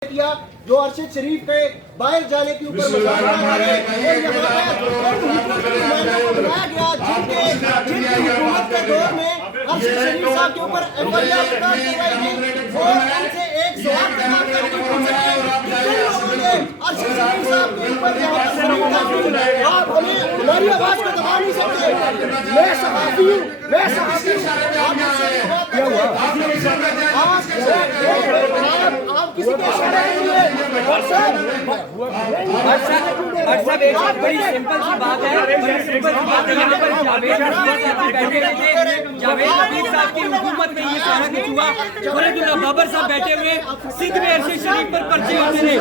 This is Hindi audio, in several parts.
किया जो अरशद शरीफ के बाहर जाने के ऊपर मुजाहरा करे और यहाँ पर बनाया गया जिनकी हुकूमत के दौर में अरशद शरीफ साहब के ऊपर एफआईआर दर्ज करवाई गई और उनसे एक सवाल का जवाब करके पूछ सके कि किन लोगों ने अरशद शरीफ साहब के ऊपर यहाँ पर सवाल की। आप हमें हमारी आवाज को दबा नहीं सकते। मैं सहाफी हूँ, मैं सहाफी हूँ। आप किसी के इशारे के लिए एक बड़ी सिंपल सी बात है, बड़ी सिंपल सी बात है। यहाँ पर जावेद हफीज साहब की हुकूमत में ये सारा कुछ हुआ। फरीदुल्लाह बाबर साहब बैठे हुए सिंध में अरशद शरीफ पर पर्चे होते रहे,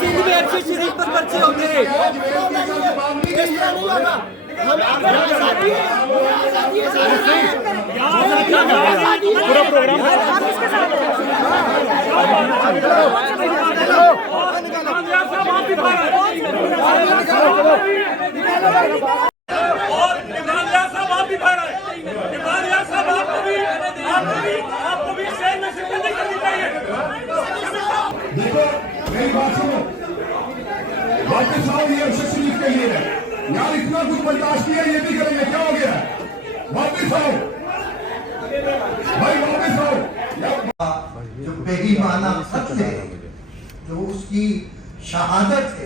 सिंध में अरशद शरीफ पर पर्चे होते रहे। पूरा प्रोग्राम और इमरान साहब आप भी खा रहे हैं। इमरान साहब आपको भी शेर में शिरकत नहीं करनी चाहिए। देखो मेरी बात सुनो, वापस आओ, ये अरशद शरीफ के लिए है यार। इतना कुछ बर्दाश्त किया, ये भी करेंगे, क्या हो गया? वापस आओ भाई, वापस आओ। जो बेईमाना खत है, जो उसकी शहादत है,